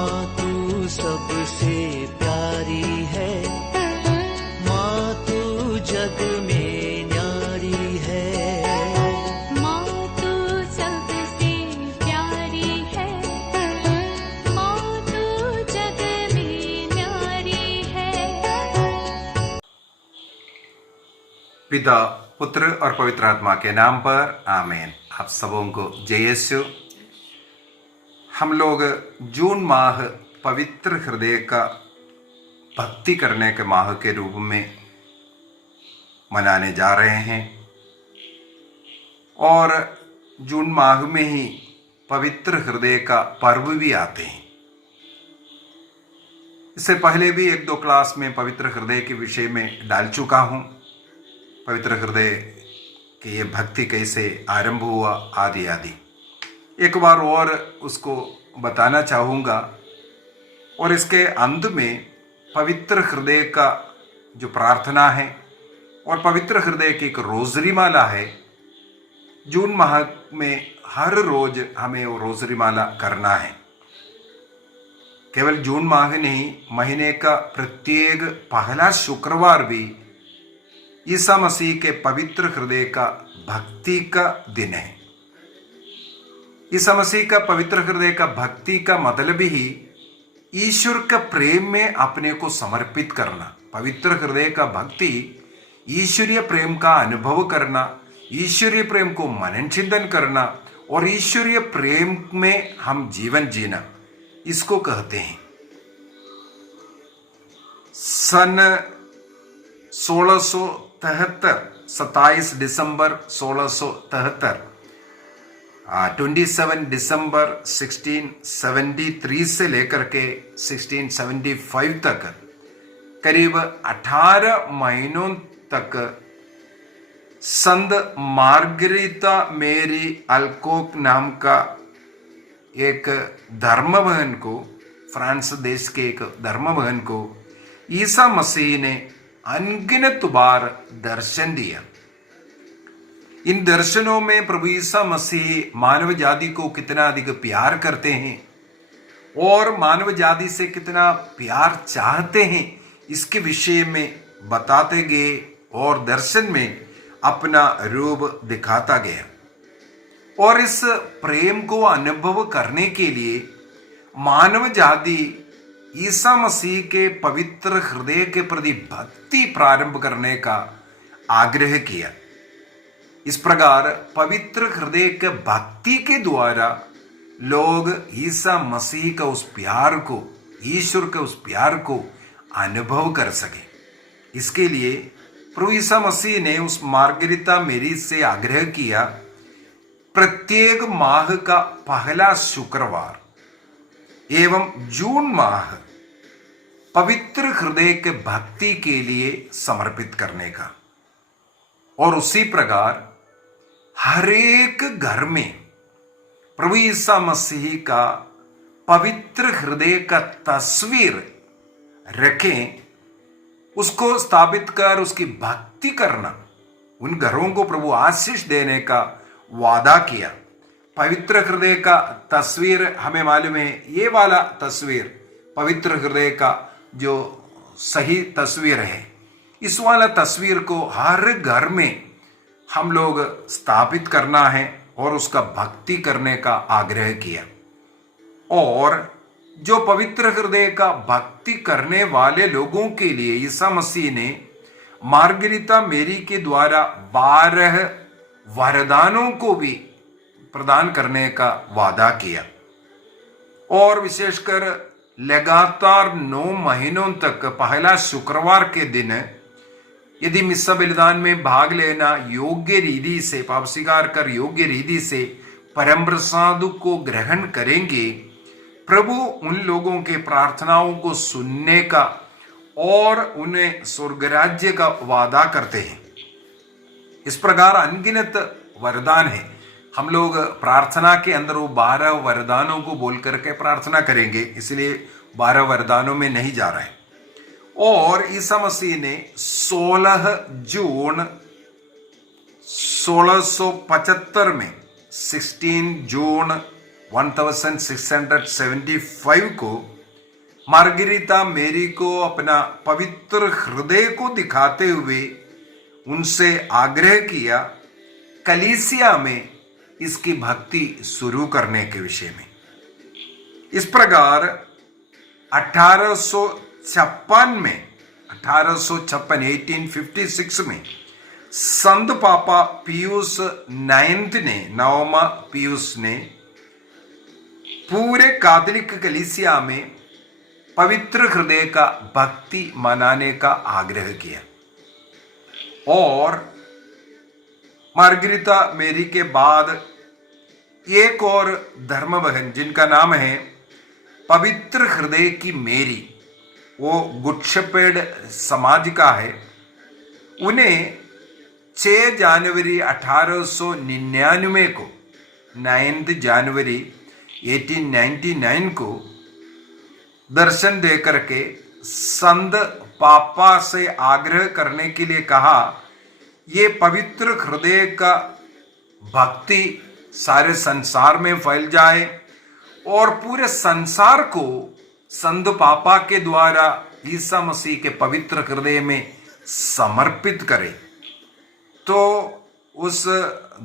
माँ तू सबसे प्यारी है, माँ तू जग में न्यारी है। माँ तू सबसे प्यारी है, माँ तू जग में न्यारी है। पिता, पुत्र और पवित्र आत्मा के नाम पर आमीन। आप सबों को जय यीशु। हम लोग जून माह पवित्र हृदय का भक्ति करने के माह के रूप में मनाने जा रहे हैं और जून माह में ही पवित्र हृदय का पर्व भी आते हैं। इससे पहले भी एक दो क्लास में पवित्र हृदय के विषय में डाल चुका हूँ। पवित्र हृदय कि ये भक्ति कैसे आरंभ हुआ आदि आदि एक बार और उसको बताना चाहूँगा। और इसके अंत में पवित्र हृदय का जो प्रार्थना है और पवित्र हृदय की एक रोजरी माला है। जून माह में हर रोज हमें वो रोजरी माला करना है। केवल जून माह नहीं, महीने का प्रत्येक पहला शुक्रवार भी ईसा मसीह के पवित्र हृदय का भक्ति का दिन है। ईसा मसीह का पवित्र हृदय का भक्ति का मतलब ही ईश्वर का प्रेम में अपने को समर्पित करना। पवित्र हृदय का भक्ति ईश्वरीय प्रेम का अनुभव करना, ईश्वरीय प्रेम को मनन चिंतन करना और ईश्वरीय प्रेम में हम जीवन जीना, इसको कहते हैं। सन 1673 27 दिसंबर 1673 27 दिसंबर 1673 से लेकर के 1675 तक करीब 18 महीनों तक संत मार्गरीता मेरी अल्कोक नाम का एक धर्मबहन को, फ्रांस देश के एक धर्मबहन को ईसा मसीह ने अनगिनत बार दर्शन दिया। इन दर्शनों में प्रभु ईसा मसीह मानव जाति को कितना अधिक प्यार करते हैं और मानव जाति से कितना प्यार चाहते हैं, इसके विषय में बताते गए और दर्शन में अपना रूप दिखाता गया। और इस प्रेम को अनुभव करने के लिए मानव जाति ईसा मसीह के पवित्र हृदय के प्रति भक्ति प्रारंभ करने का आग्रह किया। इस प्रकार पवित्र हृदय के भक्ति के द्वारा लोग ईसा मसीह का उस प्यार को, ईश्वर के उस प्यार को अनुभव कर सके। इसके लिए प्रभु ईसा मसीह ने उस मार्गरीता मेरी से आग्रह किया, प्रत्येक माह का पहला शुक्रवार एवं जून माह पवित्र हृदय के भक्ति के लिए समर्पित करने का। और उसी प्रकार हर एक घर में प्रभु ईसा मसीह का पवित्र हृदय का तस्वीर रखें, उसको स्थापित कर उसकी भक्ति करना। उन घरों को प्रभु आशीष देने का वादा किया। पवित्र हृदय का तस्वीर हमें मालूम है, ये वाला तस्वीर पवित्र हृदय का जो सही तस्वीर है, इस वाला तस्वीर को हर घर में हम लोग स्थापित करना है और उसका भक्ति करने का आग्रह किया। और जो पवित्र हृदय का भक्ति करने वाले लोगों के लिए ईसा मसीह ने मार्गरीता मेरी के द्वारा 12 वरदानों को भी प्रदान करने का वादा किया। और विशेषकर लगातार 9 महीनों तक पहला शुक्रवार के दिन यदि मिस्सा बलिदान में भाग लेना योग्य रीति से, पाप स्वीकार कर योग्य रीति से परम प्रसाद को ग्रहण करेंगे, प्रभु उन लोगों के प्रार्थनाओं को सुनने का और उन्हें स्वर्ग राज्य का वादा करते हैं। इस प्रकार अनगिनत वरदान है। हम लोग प्रार्थना के अंदर वो 12 वरदानों को बोल करके प्रार्थना करेंगे, इसलिए 12 वरदानों में नहीं जा रहे हैं। और ईसा मसीह ने 16 जून 1675 में 16 जून 1675 को मार्गरीता मेरी को अपना पवित्र हृदय को दिखाते हुए उनसे आग्रह किया कलीसिया में इसकी भक्ति शुरू करने के विषय में। इस प्रकार 1856 में संत पापा पियूस 9 ने, नवमा पियूस ने पूरे कैथोलिक कलीसिया में पवित्र हृदय का भक्ति मनाने का आग्रह किया। और मार्गरीता मेरी के बाद एक और धर्म बहन जिनका नाम है पवित्र हृदय की मेरी, वो गुड शेपर्ड समाज का है। उन्हें 6 जनवरी 1899 को 9 जनवरी 1899 को दर्शन दे करके संत पापा से आग्रह करने के लिए कहा, ये पवित्र हृदय का भक्ति सारे संसार में फैल जाए और पूरे संसार को संत पापा के द्वारा ईसा मसीह के पवित्र हृदय में समर्पित करे। तो उस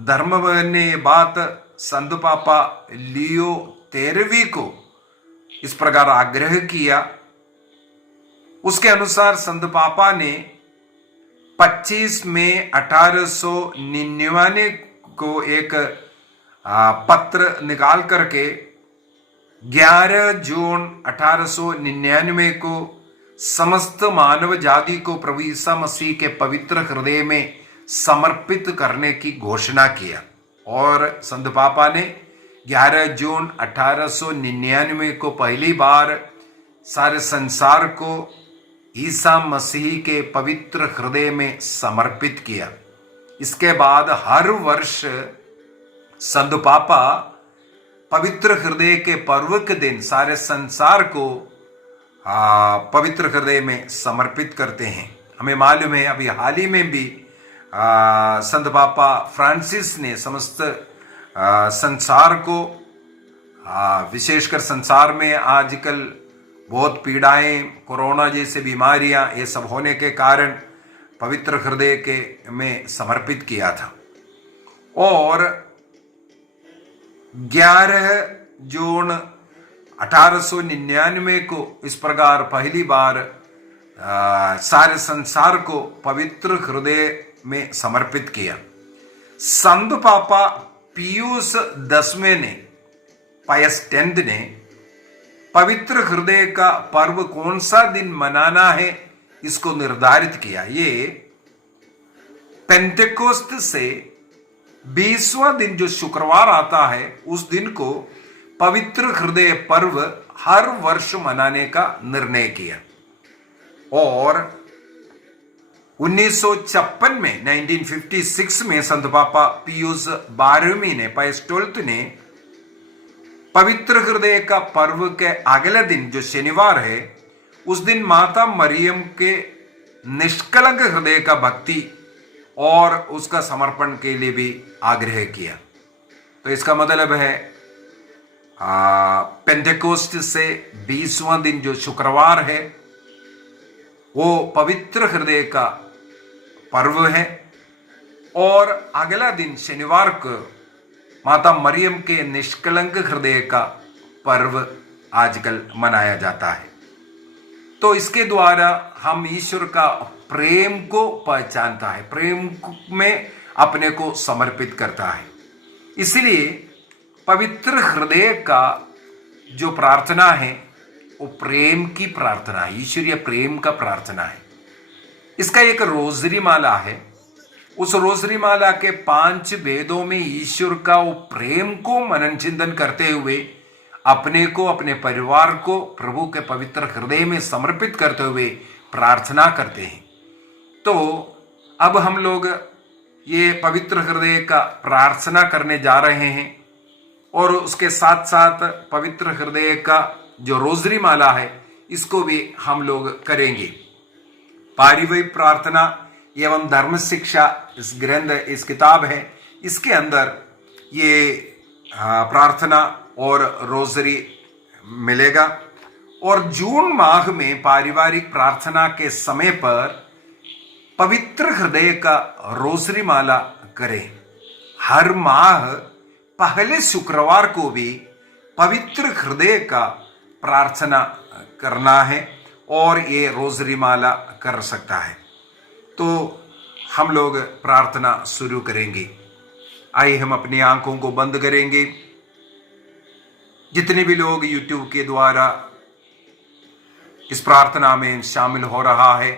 धर्म ने बात संत पापा लियो 13वीं को इस प्रकार आग्रह किया। उसके अनुसार संत पापा ने 25 मई 1899 को एक पत्र निकाल करके 11 जून 1899 को समस्त मानव जाति को प्रभु ईसा मसीह के पवित्र हृदय में समर्पित करने की घोषणा किया। और संत पापा ने 11 जून 1899 को पहली बार सारे संसार को ईसा मसीह के पवित्र हृदय में समर्पित किया। इसके बाद हर वर्ष संत पापा पवित्र हृदय के पर्व के दिन सारे संसार को पवित्र हृदय में समर्पित करते हैं। हमें मालूम है अभी हाल ही में भी संत पापा फ्रांसिस ने समस्त संसार को, विशेषकर संसार में आजकल बहुत पीड़ाएं, कोरोना जैसे बीमारियां ये सब होने के कारण पवित्र हृदय के में समर्पित किया था। और 11 जून 1899 को इस प्रकार पहली बार सारे संसार को पवित्र हृदय में समर्पित किया। संत पापा पियूस 10वें ने, पायस 10 ने पवित्र हृदय का पर्व कौन सा दिन मनाना है इसको निर्धारित किया। ये पेंटेकोस्त से 20वां दिन जो शुक्रवार आता है उस दिन को पवित्र हृदय पर्व हर वर्ष मनाने का निर्णय किया। और 1956 में 1956 में संत पापा पियूस 12वीं ने, पायस 12 ने पवित्र हृदय का पर्व के अगले दिन जो शनिवार है उस दिन माता मरियम के निष्कलंक हृदय का भक्ति और उसका समर्पण के लिए भी आग्रह किया। तो इसका मतलब है पेंटेकोस्ट से 20वां दिन जो शुक्रवार है वो पवित्र हृदय का पर्व है और अगला दिन शनिवार को माता मरियम के निष्कलंक हृदय का पर्व आजकल मनाया जाता है। तो इसके द्वारा हम ईश्वर का प्रेम को पहचानता है, प्रेम में अपने को समर्पित करता है। इसलिए पवित्र हृदय का जो प्रार्थना है वो प्रेम की प्रार्थना है, ईश्वरीय प्रेम का प्रार्थना है। इसका एक रोजरी माला है। उस रोजरी माला के 5 वेदों में ईश्वर का वो प्रेम को मनन चिंतन करते हुए अपने को, अपने परिवार को प्रभु के पवित्र हृदय में समर्पित करते हुए प्रार्थना करते हैं। तो अब हम लोग ये पवित्र हृदय का प्रार्थना करने जा रहे हैं और उसके साथ साथ पवित्र हृदय का जो रोजरी माला है इसको भी हम लोग करेंगे। पारिवारिक प्रार्थना एवं धर्म शिक्षा इस ग्रंथ, इस किताब है, इसके अंदर ये प्रार्थना और रोजरी मिलेगा। और जून माह में पारिवारिक प्रार्थना के समय पर पवित्र हृदय का रोजरी माला करें। हर माह पहले शुक्रवार को भी पवित्र हृदय का प्रार्थना करना है और ये रोजरी माला कर सकता है। तो हम लोग प्रार्थना शुरू करेंगे। आइए हम अपनी आंखों को बंद करेंगे। जितने भी लोग YouTube के द्वारा इस प्रार्थना में शामिल हो रहा है,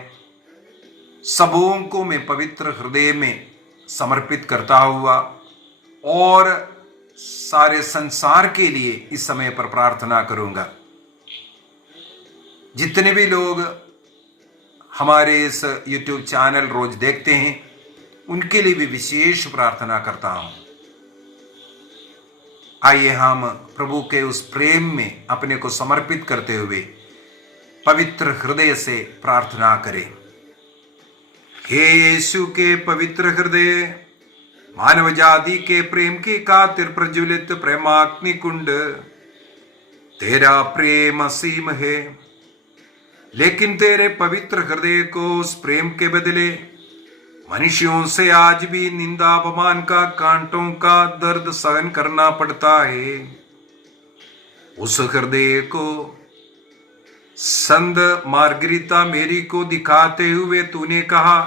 सबों को मैं पवित्र हृदय में समर्पित करता हुआ और सारे संसार के लिए इस समय पर प्रार्थना करूंगा। जितने भी लोग हमारे इस YouTube चैनल रोज देखते हैं, उनके लिए भी विशेष प्रार्थना करता हूं। आइए हम प्रभु के उस प्रेम में अपने को समर्पित करते हुए पवित्र हृदय से प्रार्थना करें। हे यीशु के पवित्र हृदय, मानव जाति के प्रेम की खातिर प्रज्वलित प्रेमाग्नि कुंड, तेरा प्रेम असीम है, लेकिन तेरे पवित्र हृदय को उस प्रेम के बदले मनुष्यों से आज भी निंदा अपमान का कांटों का दर्द सहन करना पड़ता है। उस हृदय को संत मार्गरीता मेरी को दिखाते हुए तूने कहा,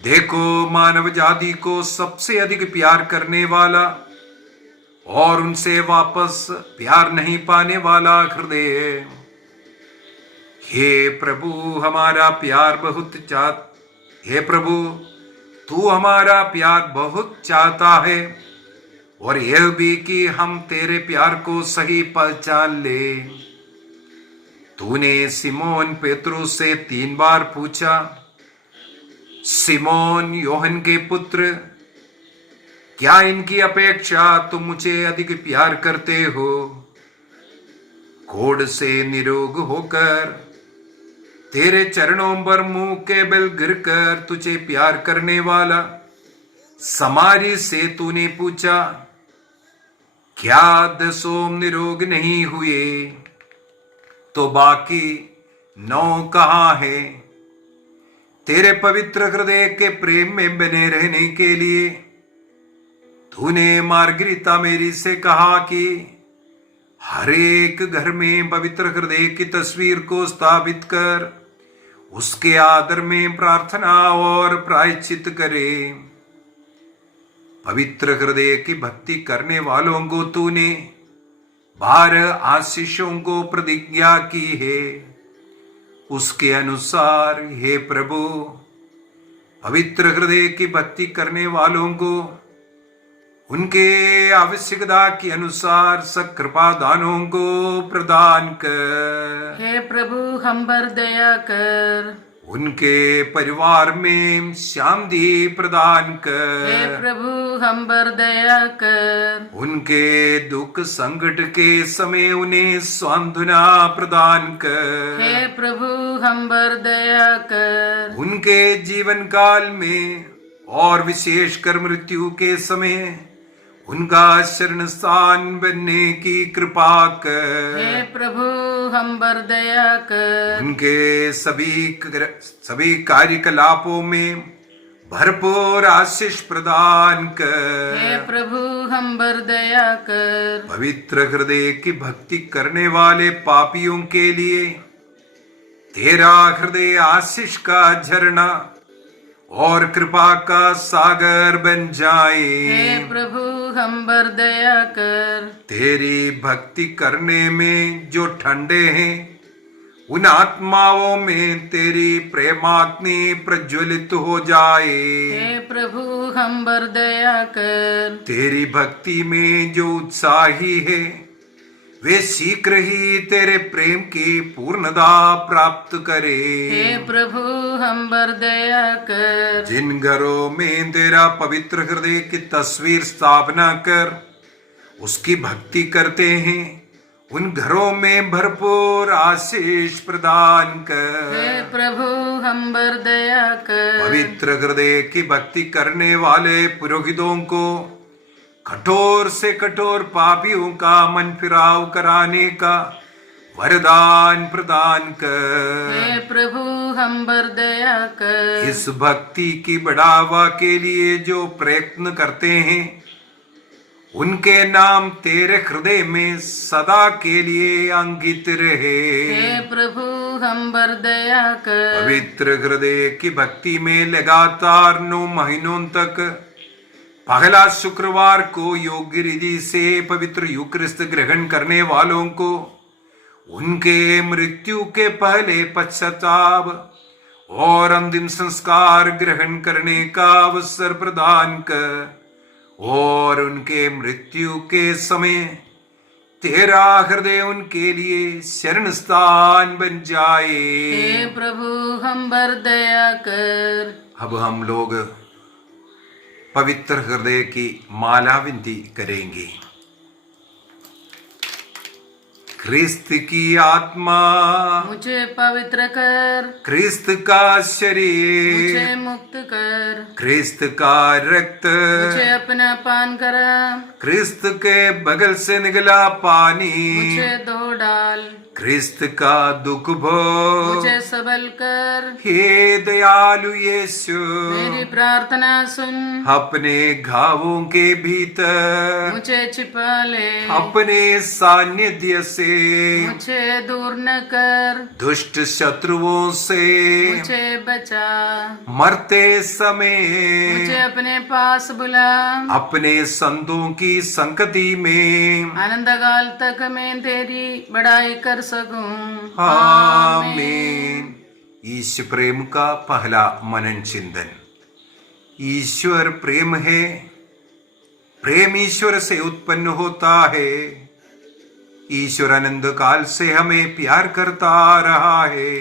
देखो मानव जाति को सबसे अधिक प्यार करने वाला और उनसे वापस प्यार नहीं पाने वाला हृदय है। हे प्रभु हमारा प्यार बहुत हे प्रभु तू हमारा प्यार बहुत चाहता है, और यह भी कि हम तेरे प्यार को सही पहचान ले। तूने सिमोन पेतरुस से 3 बार पूछा, सिमोन योहन के पुत्र, क्या इनकी अपेक्षा तुम मुझे अधिक प्यार करते हो? कोढ़ से निरोग होकर तेरे चरणों पर मुंह के बल गिरकर तुझे प्यार करने वाला समारी से तूने पूछा, क्या 10 निरोग नहीं हुए? तो बाकी 9 कहाँ है? तेरे पवित्र हृदय के प्रेम में बने रहने के लिए तूने मार्गरीता मेरी से कहा कि हर एक घर में पवित्र हृदय की तस्वीर को स्थापित कर उसके आदर में प्रार्थना और प्रायश्चित करे। पवित्र हृदय की भक्ति करने वालों को तूने 12 आशीषों को प्रतिज्ञा की है। उसके अनुसार हे प्रभु पवित्र हृदय की भक्ति करने वालों को उनके आवश्यकता के अनुसार सकृपा दानों को प्रदान कर। हे प्रभु हम पर दया कर। उनके परिवार में शांति प्रदान कर। हे प्रभु हम पर दया कर। उनके दुख संकट के समय उन्हें सांत्वना प्रदान कर। हे प्रभु हम पर दया कर। उनके जीवन काल में और विशेषकर मृत्यु के समय उनका शरण स्थान बनने की कृपा कर। हे प्रभु हम पर दया कर। उनके सभी कार्यकलापों में भरपूर आशीष प्रदान कर। हे प्रभु हम पर दया कर। पवित्र हृदय की भक्ति करने वाले पापियों के लिए तेरा हृदय आशीष का झरना और कृपा का सागर बन जाए। हे प्रभु हम पर दया कर। तेरी भक्ति करने में जो ठंडे हैं उन आत्माओं में तेरी प्रेमाग्नि प्रज्वलित हो जाए। हे प्रभु हम पर दया कर। तेरी भक्ति में जो उत्साही है वे शीघ्र ही तेरे प्रेम की पूर्णता प्राप्त करे। हे प्रभु हम पर दया कर। जिन घरों में तेरा पवित्र हृदय की तस्वीर स्थापना कर उसकी भक्ति करते हैं उन घरों में भरपूर आशीष प्रदान कर। हे प्रभु हम पर दया कर। पवित्र हृदय की भक्ति करने वाले पुरोहितों को कठोर से कठोर पापियों का मन फिराव कराने का वरदान प्रदान कर। हे प्रभु हम पर दया कर। इस भक्ति की बढ़ावा के लिए जो प्रयत्न करते हैं उनके नाम तेरे हृदय में सदा के लिए अंकित रहे। हे प्रभु हम पर दया कर। पवित्र हृदय की भक्ति में लगातार 9 महीनों तक पहला शुक्रवार को योग्य रीति से पवित्र यूकरिस्त ग्रहण करने वालों को उनके मृत्यु के पहले पश्चाताप और अंतिम संस्कार ग्रहण करने का अवसर प्रदान कर और उनके मृत्यु के समय तेरा हृदय उनके लिए शरण स्थान बन जाए। हे प्रभु हम पर दया कर। अब हम लोग पवित्र हृदय की माला विनती करेंगे। ख्रिस्त की आत्मा मुझे पवित्र कर। ख्रिस्त का शरीर मुझे मुक्त कर। ख्रिस्त का रक्त मुझे अपना पान करा। ख्रिस्त के बगल से निकला पानी मुझे धो डाल। ख्रिस्त का दुख भोग मुझे सबल कर। हे दयालु यीशु मेरी प्रार्थना सुन। अपने घावों के भीतर मुझे छिपा ले। अपने सानिध्य से मुझे दूर न कर। दुष्ट शत्रुओं से मुझे बचा। मरते समय मुझे अपने पास बुला। अपने संतों की संगति में आनंद काल तक मैं तेरी बड़ाई कर सकूं। आमीन। ईश्वर प्रेम का पहला मनन चिंतन। ईश्वर प्रेम है। प्रेम ईश्वर से उत्पन्न होता है। ईश्वर अनंत काल से हमें प्यार करता आ रहा है।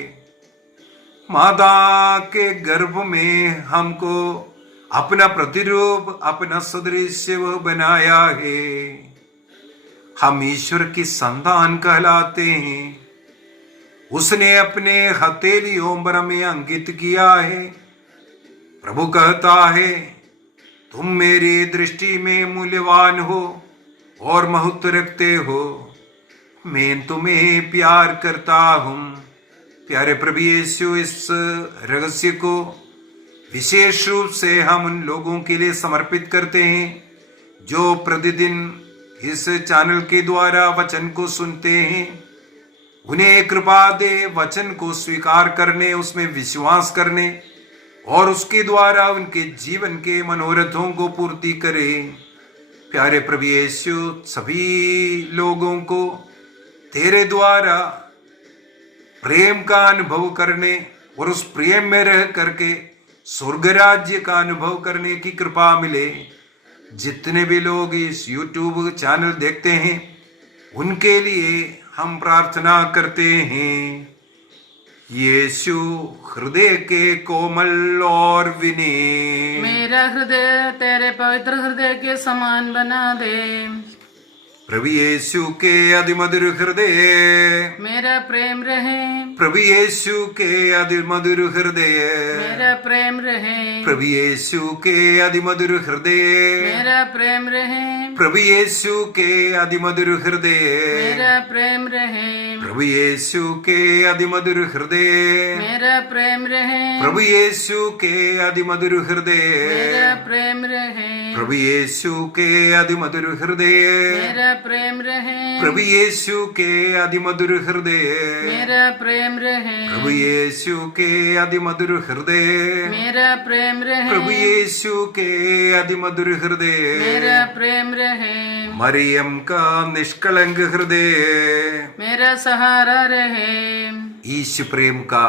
माता के गर्भ में हमको अपना प्रतिरूप अपना सदृश्य बनाया है। हम ईश्वर की संतान कहलाते हैं। उसने अपने हथेली उम्र में अंकित किया है। प्रभु कहता है तुम मेरी दृष्टि में मूल्यवान हो और महत्व रखते हो। मैं तुम्हें प्यार करता हूं। प्यारे प्रभु यीशु इस रहस्य को विशेष रूप से हम उन लोगों के लिए समर्पित करते हैं जो प्रतिदिन इस चैनल के द्वारा वचन को सुनते हैं। उन्हें कृपा दे वचन को स्वीकार करने उसमें विश्वास करने और उसके द्वारा उनके जीवन के मनोरथों को पूर्ति करे। प्यारे प्रभु यीशु सभी लोगों को तेरे द्वारा प्रेम का अनुभव करने और उस प्रेम में रह करके स्वर्ग राज्य का अनुभव करने की कृपा मिले। जितने भी लोग इस YouTube चैनल देखते हैं उनके लिए हम प्रार्थना करते हैं। यीशु हृदय के कोमल और विनय मेरा हृदय तेरे पवित्र हृदय के समान बना दे। प्रभु यीशु के अधिमधुर हृदय मेरा प्रेम रहे। प्रभु यीशु के अधिमधुर हृदय मेरा प्रेम रहे। प्रभु यीशु के अधिमधुर हृदय मेरा प्रेम रहे। प्रभु यीशु के अधिमधुर हृदय मेरा प्रेम रहे। प्रभु यीशु के अधिमधुर हृदय मेरा प्रेम रहे। प्रभु यीशु के अधिमधुर हृदय मेरा प्रेम रहे। प्रभु यीशु के अधिमधुर हृदय मेरा प्रेम रहे। प्रभु यीशु के अधिमधुर हृदय मेरा प्रेम रहे। प्रभु यीशु के अधिमधुर हृदय मेरा प्रेम रहे। प्रभु यीशु के अधिमधुर हृदय मेरा प्रेम रहे। मरियम का निष्कलंक हृदय मेरा सहारा रहे। ईश प्रेम का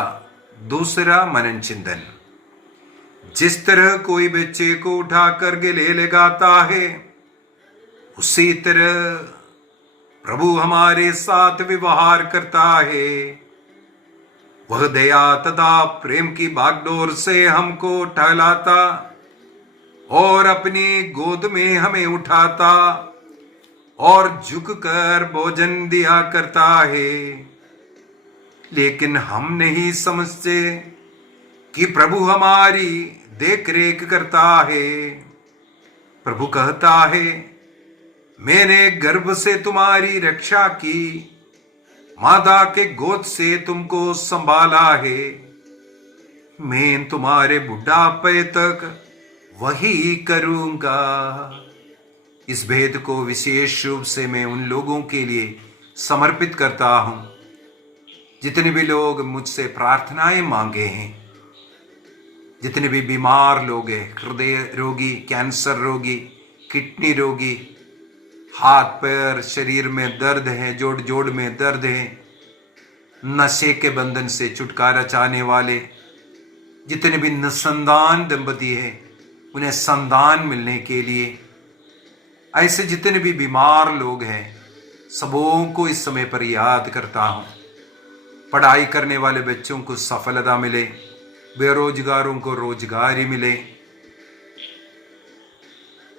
दूसरा मनन चिंतन। जिस तरह कोई बच्चे को उठाकर गले लगाता है उसी तरह प्रभु हमारे साथ व्यवहार करता है। वह दया तथा प्रेम की बागडोर से हमको टहलाता और अपनी गोद में हमें उठाता और झुककर भोजन दिया करता है। लेकिन हम नहीं समझते कि प्रभु हमारी देख रेख करता है। प्रभु कहता है मैंने गर्भ से तुम्हारी रक्षा की, माता के गोद से तुमको संभाला है। मैं तुम्हारे बुढ़ापे तक वही करूंगा। इस भेद को विशेष रूप से मैं उन लोगों के लिए समर्पित करता हूं जितने भी लोग मुझसे प्रार्थनाएं मांगे हैं। जितने भी बीमार लोग हैं, हृदय रोगी, कैंसर रोगी, किडनी रोगी, हाथ पैर शरीर में दर्द है, जोड़ जोड़ में दर्द है, नशे के बंधन से छुटकारा चाहने वाले, जितने भी निसंतान दंपति हैं उन्हें संतान मिलने के लिए, ऐसे जितने भी बीमार लोग हैं सबों को इस समय पर याद करता हूं। पढ़ाई करने वाले बच्चों को सफलता मिले, बेरोजगारों को रोजगारी मिले,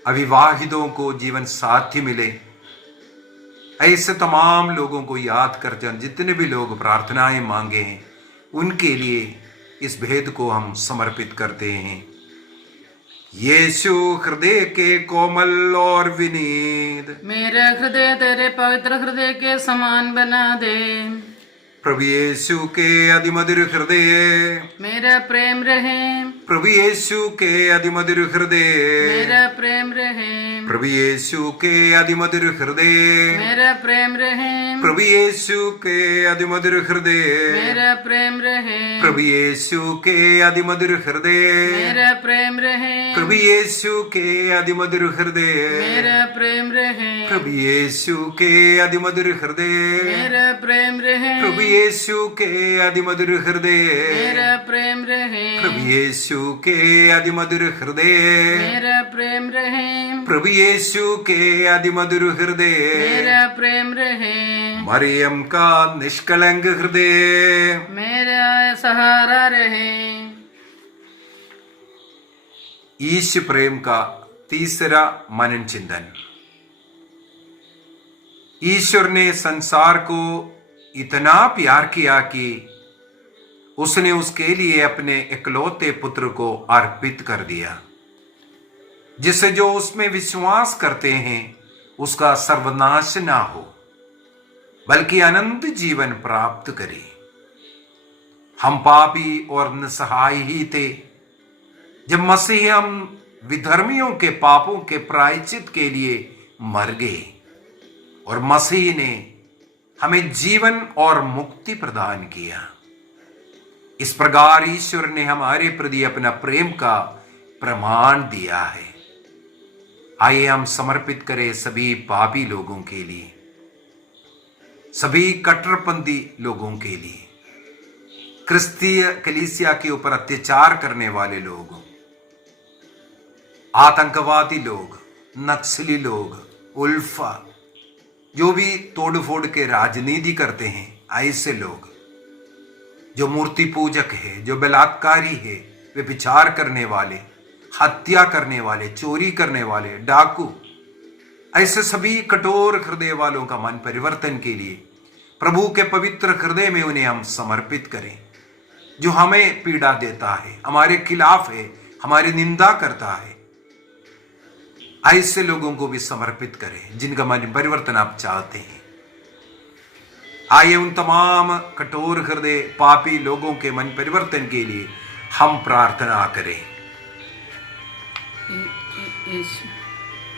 अविवाहितों को जीवन साथी मिले। ऐसे तमाम लोगों को याद करते हैं। जितने भी लोग प्रार्थनाएं मांगे हैं उनके लिए इस भेद को हम समर्पित करते हैं। यीशु हृदय के कोमल और विनीत, मेरा हृदय तेरे पवित्र हृदय के समान बना दे। प्रभु यीशु के अधिमधुर हृदय, मेरा प्रेम रहे। प्रभु यीशु के अधिमधुर हृदय, मेरा प्रेम रहे। प्रभु यीशु के अधिमधुर हृदय, मेरा प्रेम रहे। प्रभु यीशु के अधिमधुर हृदय, मेरा प्रेम रहे। प्रभु यीशु के अधिमधुर हृदय, मेरा प्रेम रहे। प्रभु यीशु के अधिमधुर हृदय, मेरा प्रेम रहे। प्रभु यीशु के अधिमधुर हृदय, मेरा प्रेम रहे। प्रभु यीशु के अधिमधुर हृदय, मेरा प्रेम रहे। प्रभु यीशु के अधिमधुर हृदय, मेरा प्रेम रहे। प्रभु यीशु के अधिमधुर हृदय, मेरा प्रेम रहे। मरियम का निष्कलंक हृदय, मेरा सहारा रहे। ईश प्रेम का तीसरा मनन चिंतन। ईश्वर ने संसार को इतना प्यार किया कि उसने उसके लिए अपने इकलौते पुत्र को अर्पित कर दिया, जिससे जो उसमें विश्वास करते हैं उसका सर्वनाश ना हो बल्कि अनंत जीवन प्राप्त करे। हम पापी और निसहाय ही थे जब मसीह हम विधर्मियों के पापों के प्रायश्चित के लिए मर गए और मसीह ने हमें जीवन और मुक्ति प्रदान किया। इस प्रकार ईश्वर ने हमारे प्रति अपना प्रेम का प्रमाण दिया है। आइए हम समर्पित करें सभी पापी लोगों के लिए, सभी कट्टरपंथी लोगों के लिए, क्रिस्तीय कलीसिया के ऊपर अत्याचार करने वाले लोग, आतंकवादी लोग, नक्सली लोग, उल्फा, जो भी तोड़ फोड़ के राजनीति करते हैं, ऐसे लोग जो मूर्ति पूजक है, जो बलात्कारी है, व्यभिचार करने वाले, हत्या करने वाले, चोरी करने वाले, डाकू, ऐसे सभी कठोर हृदय वालों का मन परिवर्तन के लिए प्रभु के पवित्र हृदय में उन्हें हम समर्पित करें। जो हमें पीड़ा देता है, हमारे खिलाफ है, हमारी निंदा करता है, ऐसे लोगों को भी समर्पित करें जिनका मन परिवर्तन आप चाहते हैं। आइए उन तमाम कठोर हृदय पापी लोगों के मन परिवर्तन के लिए हम प्रार्थना करें।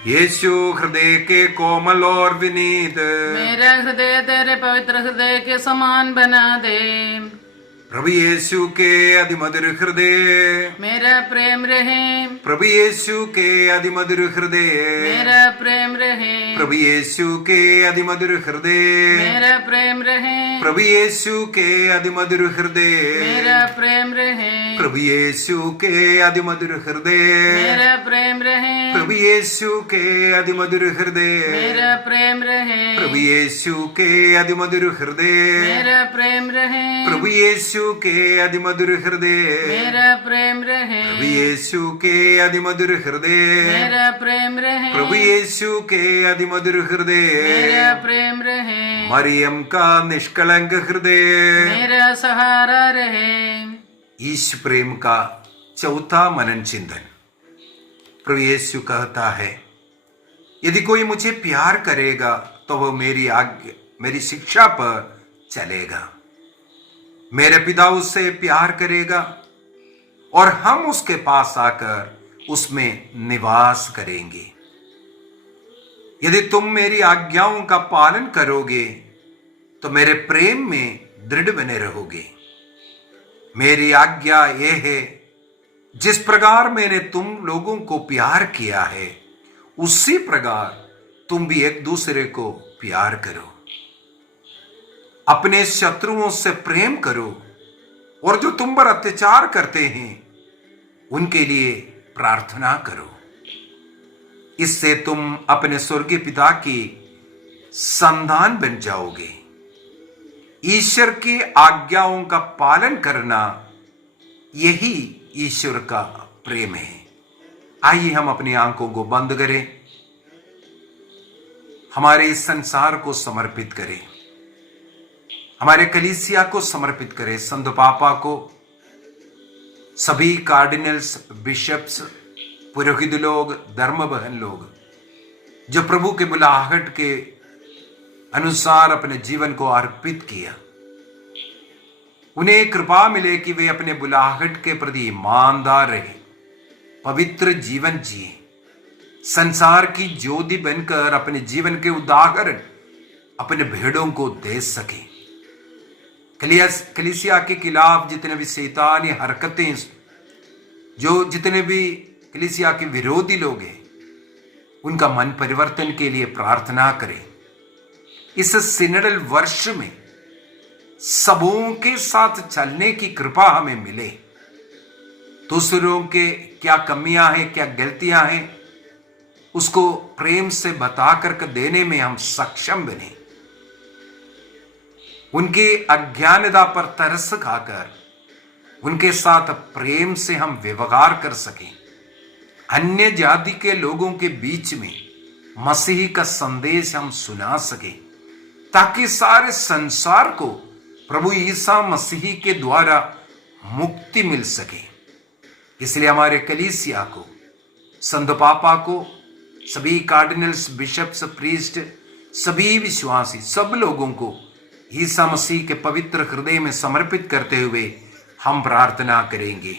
यीशु हृदय के कोमल और विनीत, मेरा हृदय तेरे पवित्र हृदय के समान बना दे। प्रभु यीशु के अधिमधुर हृदय, मेरा प्रेम रहे। प्रभु यीशु के अधिमधुर हृदय, मेरा प्रेम रहे। प्रभु यीशु के अधिमधुर हृदय, मेरा प्रेम रहे। प्रभु यीशु के अधिमधुर हृदय, मेरा प्रेम रहे। प्रभु यीशु के अधिमधुर हृदय, मेरा प्रेम रहे। प्रभु यीशु के अधिमधुर हृदय, मेरा प्रेम रहे। प्रभु यीशु के अधिमधुर हृदय, मेरा प्रेम रहे। प्रभु यीशु के अधिमधुर हृदय, मेरा प्रेम रहे। प्रभु यीशु के अधिमधुर हृदय, मेरा प्रेम रहे। प्रभु यीशु के अधिमधुर हृदय, मेरा प्रेम रहे। मरियम का निष्कलंक हृदय, मेरा सहारा रहे। ईश प्रेम का चौथा मनन चिंतन। प्रभु यीशु कहता है, यदि कोई मुझे प्यार करेगा तो वह मेरी आज्ञा, मेरी शिक्षा पर चलेगा। मेरे पिता उससे प्यार करेगा और हम उसके पास आकर उसमें निवास करेंगे। यदि तुम मेरी आज्ञाओं का पालन करोगे तो मेरे प्रेम में दृढ़ बने रहोगे। मेरी आज्ञा यह है, जिस प्रकार मैंने तुम लोगों को प्यार किया है उसी प्रकार तुम भी एक दूसरे को प्यार करो। अपने शत्रुओं से प्रेम करो और जो तुम पर अत्याचार करते हैं उनके लिए प्रार्थना करो। इससे तुम अपने स्वर्गीय पिता की संतान बन जाओगे। ईश्वर की आज्ञाओं का पालन करना यही ईश्वर का प्रेम है। आइए हम अपनी आंखों को बंद करें, हमारे इस संसार को समर्पित करें, हमारे कलीसिया को समर्पित करें, संत पापा को, सभी कार्डिनल्स, बिशप्स, पुरोहित लोग, धर्म बहन लोग जो प्रभु के बुलाहट के अनुसार अपने जीवन को अर्पित किया, उन्हें कृपा मिले कि वे अपने बुलाहट के प्रति ईमानदार रहे, पवित्र जीवन जिए, संसार की ज्योति बनकर अपने जीवन के उदाहरण अपने भेड़ों को दे सके। कलीसिया के खिलाफ जितने भी शैतानी हरकतें, जो जितने भी कलीसिया के विरोधी लोग हैं, उनका मन परिवर्तन के लिए प्रार्थना करें। इस सिनडल वर्ष में सबों के साथ चलने की कृपा हमें मिले। दूसरों के क्या कमियां हैं, क्या गलतियां हैं, उसको प्रेम से बता कर देने में हम सक्षम बने। उनकी अज्ञानता पर तरस खाकर उनके साथ प्रेम से हम व्यवहार कर सकें। अन्य जाति के लोगों के बीच में मसीह का संदेश हम सुना सकें, ताकि सारे संसार को प्रभु ईसा मसीह के द्वारा मुक्ति मिल सके। इसलिए हमारे कलीसिया को, संत पापा को, सभी कार्डिनल्स, बिशप्स, प्रीस्ट, सभी विश्वासी, सब लोगों को ईसा मसीह के पवित्र हृदय में समर्पित करते हुए हम प्रार्थना करेंगे।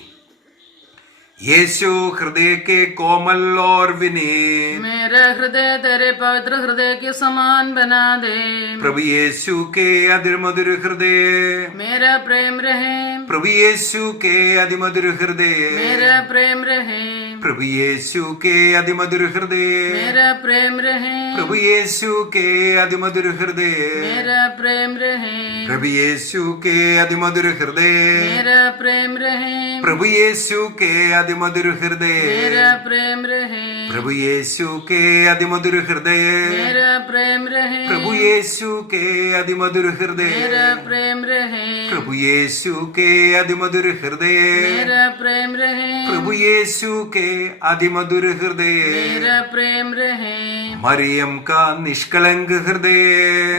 यीशु हृदय के कोमल और विनय, मेरा हृदय तेरे पवित्र हृदय के समान बना दे। प्रभु यीशु के अधीर मधुर हृदय, मेरा प्रेम रहे। प्रभु यीशु के अधिमधुर हृदय, मेरा प्रेम रहे। प्रभु यीशु के अधिमधुर हृदय, मेरा प्रेम रहे। प्रभु यीशु के अधिमधुर हृदय, मेरा प्रेम रहे। प्रभु यीशु के अधिमधुर हृदय, मेरा प्रेम रहे। प्रभु यीशु के अधिमधुर हृदय, मेरा प्रेम रहे। प्रभु यीशु के अधिमधुर हृदय, मेरा प्रेम रहे। प्रभु यीशु के अधिमधुर हृदय, मेरा प्रेम रहे। प्रभु यीशु के अधिमधुर हृदय, मेरा प्रेम रहे। प्रभु यीशु के अधिमधुर हृदय, मेरा प्रेम रहे। मरियम का निष्कलंक हृदय,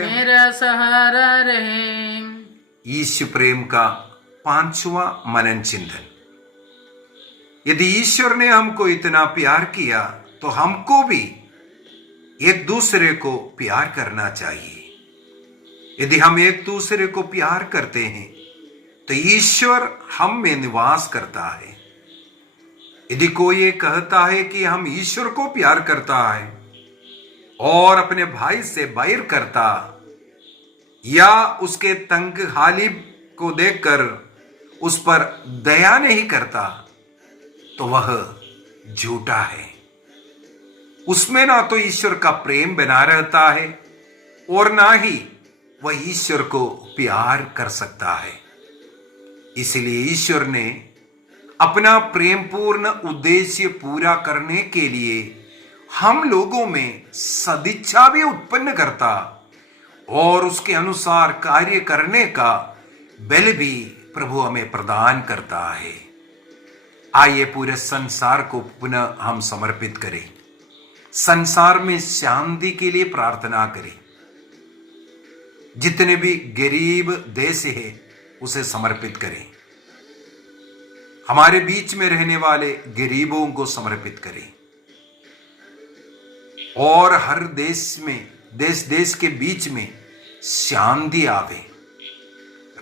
मेरा सहारा रहे। ईश्व प्रेम का 5वां मनन चिंतन। यदि ईश्वर ने हमको इतना प्यार किया तो हमको भी एक दूसरे को प्यार करना चाहिए। यदि हम एक दूसरे को प्यार करते हैं तो ईश्वर हम में निवास करता है। यदि कोई ये कहता है कि हम ईश्वर को प्यार करता है और अपने भाई से बैर करता या उसके तंग हाली को देखकर उस पर दया नहीं करता, तो वह झूठा है। उसमें ना तो ईश्वर का प्रेम बना रहता है और ना ही वह ईश्वर को प्यार कर सकता है। इसलिए ईश्वर ने अपना प्रेमपूर्ण उद्देश्य पूरा करने के लिए हम लोगों में सदिच्छा भी उत्पन्न करता और उसके अनुसार कार्य करने का बल भी प्रभु हमें प्रदान करता है। आइए पूरे संसार को पुनः हम समर्पित करें, संसार में शांति के लिए प्रार्थना करें। जितने भी गरीब देश है उसे समर्पित करें, हमारे बीच में रहने वाले गरीबों को समर्पित करें और हर देश में, देश देश के बीच में शांति आवे।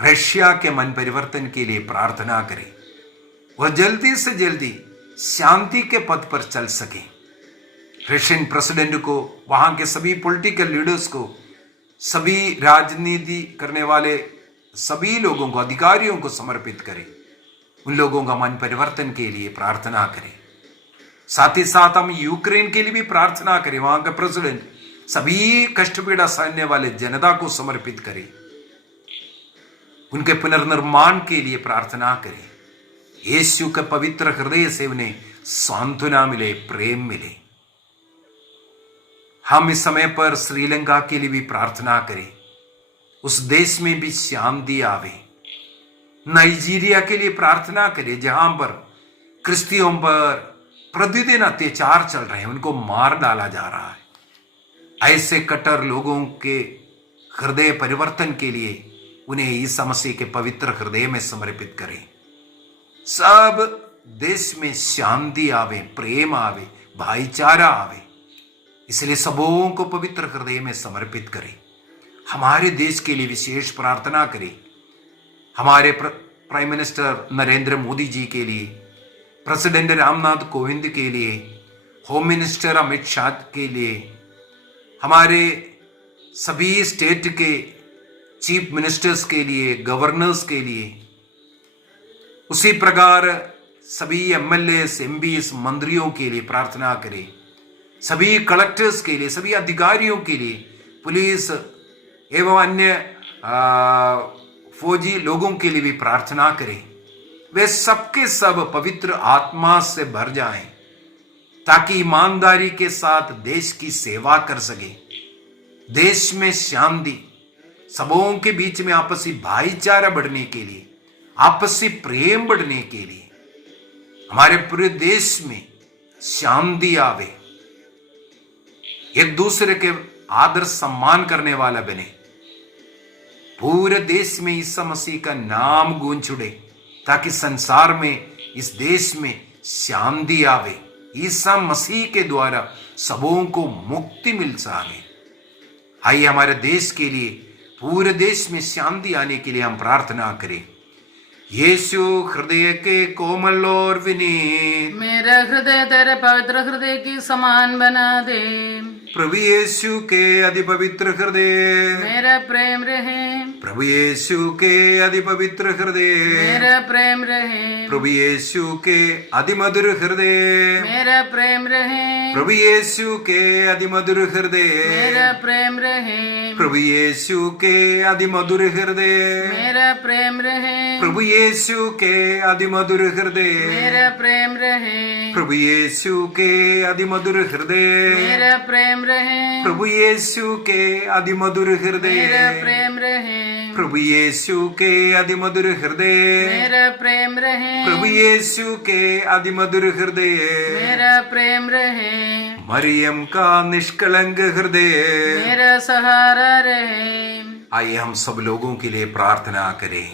रशिया के मन परिवर्तन के लिए प्रार्थना करें, वह जल्दी से जल्दी शांति के पथ पर चल सके। रशियन प्रेसिडेंट को, वहां के सभी पॉलिटिकल लीडर्स को, सभी राजनीति करने वाले सभी लोगों को, अधिकारियों को समर्पित करें। उन लोगों का मन परिवर्तन के लिए प्रार्थना करें। साथ ही साथ हम यूक्रेन के लिए भी प्रार्थना करें। वहां का प्रेसिडेंट सभी कष्ट पीड़ा सहने वाले जनता को समर्पित करें। उनके पुनर्निर्माण के लिए प्रार्थना करें। यीशु के पवित्र हृदय से उन्हें सांत्वना मिले, प्रेम मिले। हम इस समय पर श्रीलंका के लिए भी प्रार्थना करें, उस देश में भी शांति आवे। नाइजीरिया के लिए प्रार्थना करें, जहां पर क्रिश्चियों पर प्रतिदिन अत्याचार चल रहे हैं, उनको मार डाला जा रहा है। ऐसे कट्टर लोगों के हृदय परिवर्तन के लिए उन्हें ईसा मसीह के पवित्र हृदय में समर्पित करें। सब देश में शांति आवे, प्रेम आवे, भाईचारा आवे। इसलिए सबों को पवित्र हृदय में समर्पित करें। हमारे देश के लिए विशेष प्रार्थना करें। हमारे प्राइम मिनिस्टर नरेंद्र मोदी जी के लिए, प्रेसिडेंट रामनाथ कोविंद के लिए, होम मिनिस्टर अमित शाह के लिए, हमारे सभी स्टेट के चीफ मिनिस्टर्स के लिए, गवर्नर्स के लिए, उसी प्रकार सभी एमएलएस, एमपीस, मंत्रियों के लिए प्रार्थना करें। सभी कलेक्टर्स के लिए, सभी अधिकारियों के लिए, पुलिस एवं अन्य फौजी लोगों के लिए भी प्रार्थना करें। वे सबके सब पवित्र आत्मा से भर जाएं, ताकि ईमानदारी के साथ देश की सेवा कर सके। देश में शांति, सबों के बीच में आपसी भाईचारा बढ़ने के लिए, आपसी प्रेम बढ़ने के लिए, हमारे पूरे देश में शांति आवे। एक दूसरे के आदर सम्मान करने वाला बने। पूरे देश में ईसा मसीह का नाम गूंज उड़े, ताकि संसार में, इस देश में शांति आवे। ईसा मसीह के द्वारा सबों को मुक्ति मिल सके। आइए हमारे देश के लिए, पूरे देश में शांति आने के लिए हम प्रार्थना करें। यीशु हृदय के कोमल और विनीत, मेरा हृदय तेरे पवित्र हृदय की समान बना दे। प्रभु यीशु के अति पवित्र हृदय, मेरा प्रेम रहे। प्रभु यीशु के अति पवित्र हृदय, मेरा प्रेम रहे। प्रभु यीशु के अति मधुर हृदय, मेरा प्रेम रहे। प्रभु यीशु के अति मधुर हृदय, मेरा प्रेम रहे। प्रभु यीशु के अति मधुर हृदय, मेरा प्रेम रहे। प्रभु यीशु के अति मधुर हृदय, मेरा प्रेम रहे। प्रभु यीशु के अति मधुर हृदय, मेरा प्रेम रहे। प्रभु यीशु के अति मधुर हृदय, मेरा प्रेम रहे। प्रभु यीशु के अति मधुर हृदय, मेरा प्रेम रहे। प्रभु यीशु के अति मधुर हृदय, मेरा प्रेम रहे। मरियम का निष्कलंक हृदय, मेरा सहारा रहे। आइए हम सब लोगों के लिए प्रार्थना करें।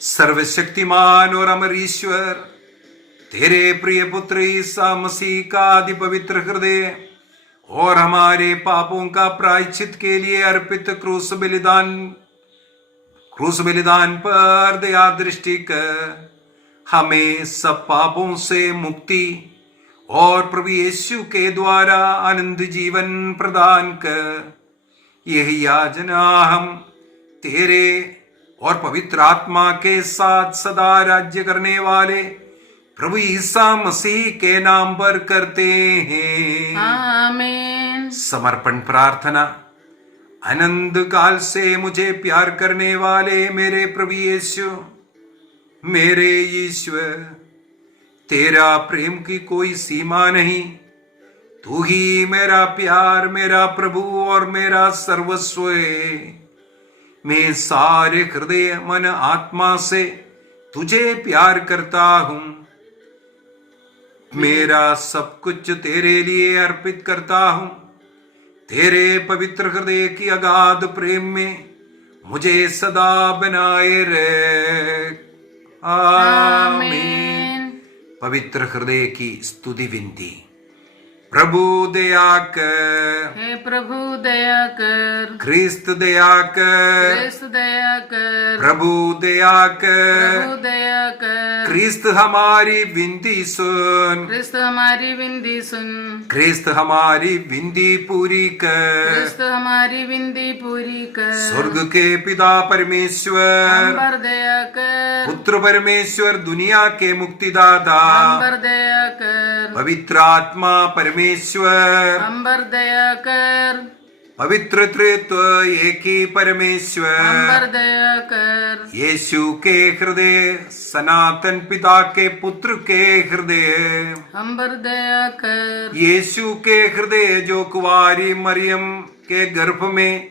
सर्वशक्तिमान और अमर ईश्वर, तेरे प्रिय पुत्र ईसा मसीह का अति पवित्र हृदय और हमारे पापों का प्रायश्चित के लिए अर्पित क्रूस बलिदान पर दया दृष्टि कर हमें सब पापों से मुक्ति और प्रभु यीशु के द्वारा आनंद जीवन प्रदान कर। यही याचना हम तेरे और पवित्र आत्मा के साथ सदा राज्य करने वाले प्रभु ईसा मसीह के नाम पर करते हैं, आमीन। समर्पण प्रार्थना। अनंत काल से मुझे प्यार करने वाले मेरे प्रभु यीशु, मेरे ईश्वर, तेरा प्रेम की कोई सीमा नहीं। तू ही मेरा प्यार, मेरा प्रभु और मेरा सर्वस्व है। मैं सारे हृदय, मन, आत्मा से तुझे प्यार करता हूं। मेरा सब कुछ तेरे लिए अर्पित करता हूं। तेरे पवित्र हृदय की अगाध प्रेम में मुझे सदा बनाए रख, आमीन। पवित्र हृदय की स्तुति विनती। प्रभु दया कर, हे प्रभु दया कर, ख्रिस्त दया कर, क्रिस्त दया कर, प्रभु दया कर, प्रभु दया कर, ख्रिस्त हमारी विनती सुन, क्रिस्त हमारी विनती सुन, ख्रिस्त हमारी विनती पूरी कर। क्रिस्त हमारी विनती पूरी कर। स्वर्ग के पिता परमेश्वर, हम पर दया कर, पुत्र परमेश्वर, दुनिया के मुक्तिदाता, हम पर दया कर, पवित्र आत्मा परमेश्वर, हम पर दया कर, पवित्र त्रित्व एक ही हम परमेश्वर, पर दया कर, यीशु के हृदय, सनातन पिता के पुत्र के हृदय, हम पर दया कर, यीशु के हृदय जो कुंवारी मरियम के गर्भ में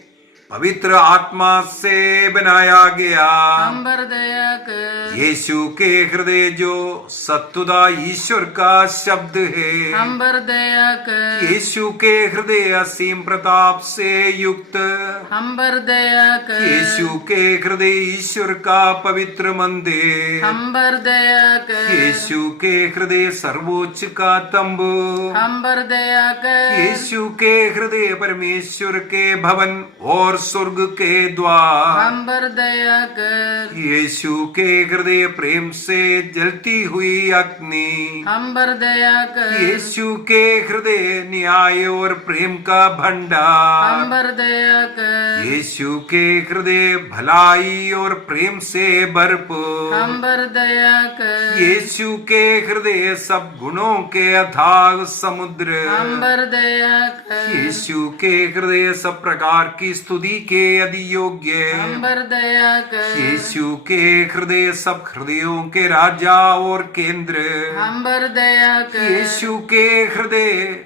पवित्र आत्मा से बनाया गया, हम पर दया कर, यीशु के हृदय जो सत्तुदा ईश्वर का शब्द है, हम पर दया कर, यीशु के हृदय असीम प्रताप से युक्त, हम पर दया कर, यीशु के हृदय ईश्वर का पवित्र मंदिर, हम पर दया कर, यीशु के हृदय सर्वोच्च का तंबू, हम पर दया कर, यीशु के हृदय परमेश्वर के भवन और स्वर्ग के द्वार, हम पर दया कर, यीशु के हृदय प्रेम से जलती हुई अग्नि, हम पर दया कर, यीशु के हृदय न्याय और प्रेम का भंडार, हम पर दया कर, यीशु के हृदय भलाई और प्रेम से भरपूर, हम पर दया कर, यीशु के हृदय सब गुणों के अथाह समुद्र, हम पर दया कर, यीशु के हृदय सब प्रकार की स्तुति के अधियोग्य, हम पर दया कर, यीशु के हृदय सब हृदयों के राजा और केंद्र, हम पर दया कर, यीशु के हृदय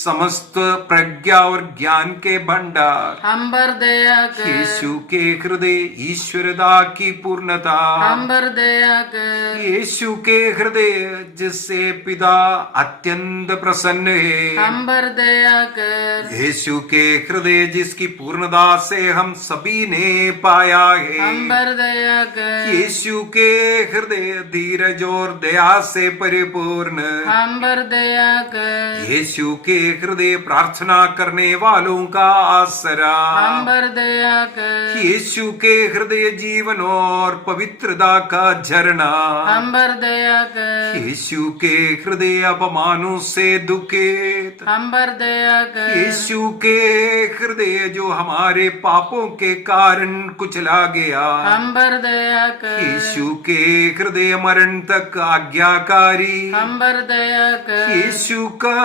समस्त प्रज्ञा और ज्ञान के भंडार, हम पर दया कर, यीशु के हृदय ईश्वरता की पूर्णता, हम पर दया कर, यीशु के हृदय जिससे पिता अत्यंत प्रसन्न है, हम पर दया कर, यीशु के हृदय जिसकी पूर्णता से हम सभी ने पाया है, हम पर दया कर, यीशु के हृदय धीरज और दया से परिपूर्ण, हम पर दया कर, यीशु के हृदय प्रार्थना करने वालों का आसरा, हम पर दया कर, यीशु के हृदय जीवन और पवित्रता का झरना, हम पर दया कर, यीशु के हृदय अपमानों से दुखित, हम पर दया कर, यीशु के हृदय जो हमारे पापों के कारण कुचला गया, हम पर दया कर, यीशु के हृदय मरण तक आज्ञाकारी, हम पर दया कर, यीशु का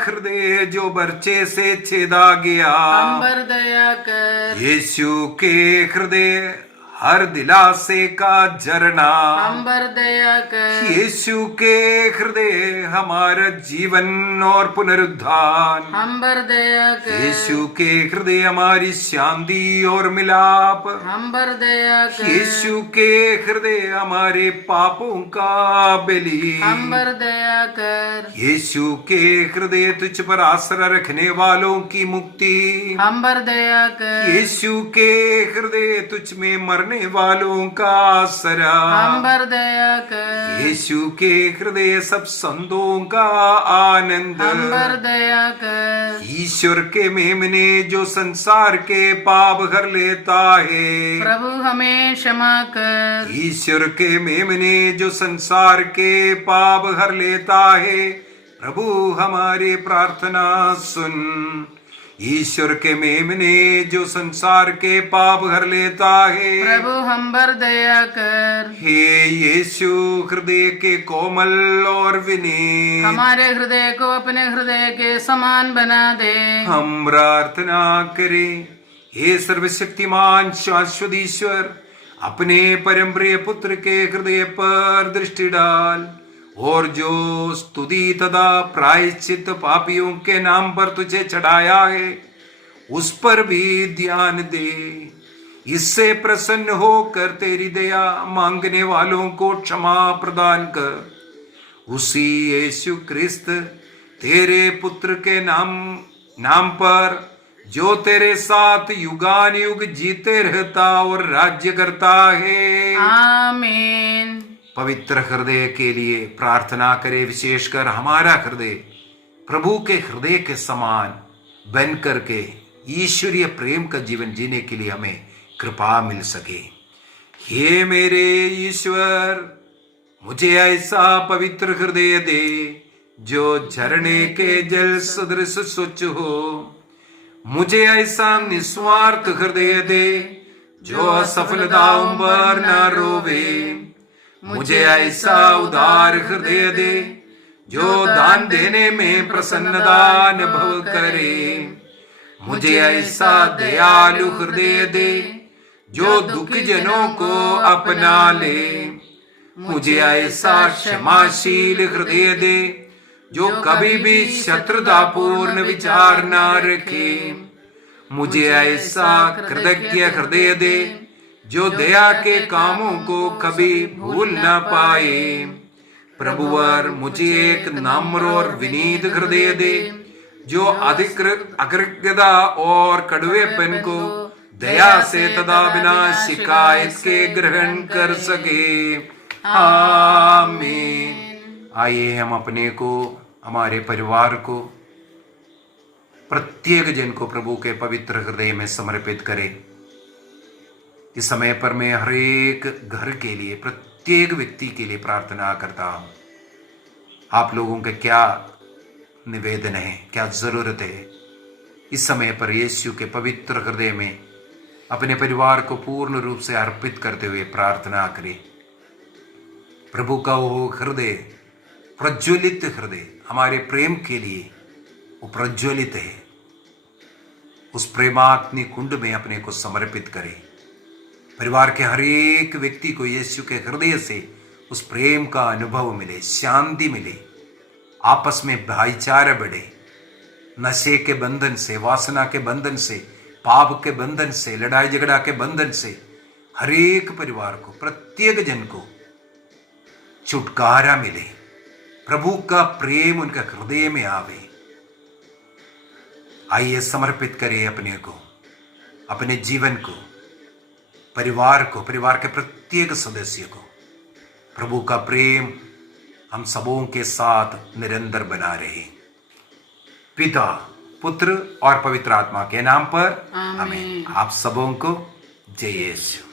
हृदय जो बर्चे से छेदा गया, हम पर दया कर, यीशु के हृदय हर दिलासे का झरना, हम पर दया कर, यीशु के हृदय हमारा जीवन और पुनरुद्धार, हम पर दया कर, यीशु के हृदय हमारी शांति और मिलाप, हम पर दया कर, यीशु के हृदय हमारे पापों का बलि, हम पर दया कर, यीशु के हृदय तुझ पर आसरा रखने वालों की मुक्ति, हम पर दया कर, यीशु के हृदय तुझ में मरने वालों का आसरा, हम पर दया कर, यीशु के हृदय सब संतों का आनंद, हम पर दया कर, ईश्वर के मेमने जो संसार के पाप हर लेता है, प्रभु हमें क्षमा कर, ईश्वर के मेमने जो संसार के पाप हर लेता है, प्रभु हमारी प्रार्थना सुन। ईश्वर के मेमने जो संसार के पाप हर लेता है, प्रभु हम पर दया कर, हे यीशु हृदय के कोमल और विनीत, हमारे हृदय को अपने हृदय के समान बना दे। हम प्रार्थना करें। हे सर्वशक्तिमान शाश्वत ईश्वर, अपने परम प्रिय पुत्र के हृदय पर दृष्टि डाल और जो स्तुति तथा प्रायश्चित पापियों के नाम पर तुझे चढ़ाया है उस पर भी ध्यान दे। इससे प्रसन्न होकर तेरी दया मांगने वालों को क्षमा प्रदान कर। उसी यीशु क्रिस्त तेरे पुत्र के नाम पर जो तेरे साथ युगान युग जीते रहता और राज्य करता है। आमीन। पवित्र हृदय के लिए प्रार्थना करें। विशेषकर हमारा हृदय प्रभु के हृदय के समान बन करके ईश्वरीय प्रेम का जीवन जीने के लिए हमें कृपा मिल सके। हे मेरे ईश्वर, मुझे ऐसा पवित्र हृदय दे जो झरने के जल सदृश स्वच्छ हो। मुझे ऐसा निस्वार्थ हृदय दे जो असफलताओं पर न रोवे। मुझे ऐसा उदार हृदय दे जो दान देने में प्रसन्नता अनुभव करे। मुझे ऐसा दयालु हृदय दे जो दुखी जनों को अपना ले। मुझे ऐसा क्षमाशील हृदय दे जो कभी भी शत्रुतापूर्ण विचार न रखे। मुझे ऐसा कृतज्ञ हृदय दे जो दया के कामों को कभी भूल न पाए। प्रभुवर, मुझे एक नम्र और विनीत हृदय दे जो अकृतज्ञता और कड़वेपन को दया से तथा बिना शिकायत के ग्रहण कर सके। आमीन। आइए हम अपने को, हमारे परिवार को, प्रत्येक जन को प्रभु के पवित्र हृदय में समर्पित करें। इस समय पर मैं हर एक घर के लिए, प्रत्येक व्यक्ति के लिए प्रार्थना करता हूं। आप लोगों के क्या निवेदन है, क्या जरूरत है, इस समय पर यीशु के पवित्र हृदय में अपने परिवार को पूर्ण रूप से अर्पित करते हुए प्रार्थना करें। प्रभु का वो हृदय, प्रज्वलित हृदय, हमारे प्रेम के लिए वो प्रज्वलित है। उस प्रेमाग्नि कुंड में अपने को समर्पित करें। परिवार के हर एक व्यक्ति को यीशु के हृदय से उस प्रेम का अनुभव मिले, शांति मिले, आपस में भाईचारा बढ़े। नशे के बंधन से, वासना के बंधन से, पाप के बंधन से, लड़ाई झगड़ा के बंधन से हर एक परिवार को, प्रत्येक जन को छुटकारा मिले। प्रभु का प्रेम उनके हृदय में आवे। आइए समर्पित करें अपने को, अपने जीवन को, परिवार को, परिवार के प्रत्येक सदस्य को। प्रभु का प्रेम हम सबों के साथ निरंतर बना रहे। पिता, पुत्र और पवित्र आत्मा के नाम पर आमीन। आप सबों को जय यीशु।